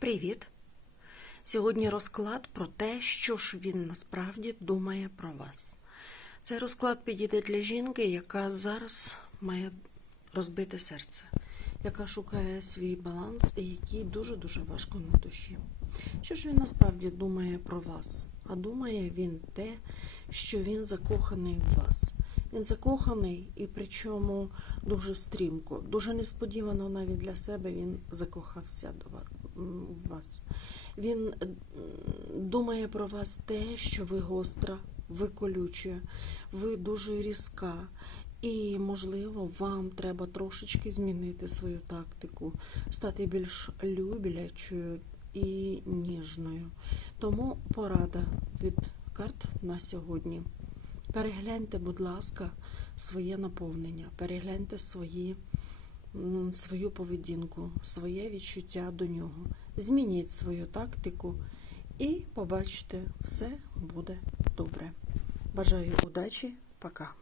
Привіт! Сьогодні розклад про те, що ж він насправді думає про вас. Цей розклад підійде для жінки, яка зараз має розбите серце, яка шукає свій баланс і якій дуже-дуже важко на душі. Що ж він насправді думає про вас? А думає він те, що він закоханий в вас. Він закоханий і причому дуже стрімко, дуже несподівано навіть для себе він закохався до вас вас. Він думає про вас те, що ви гостра, ви колюча, ви дуже різка. І, можливо, вам треба трошечки змінити свою тактику, стати більш люблячою і ніжною. Тому порада від карт на сьогодні. Перегляньте, будь ласка, своє наповнення, перегляньте свої свою поведінку, своє відчуття до нього. Змініть свою тактику і побачите, все буде добре. Бажаю удачі, пока.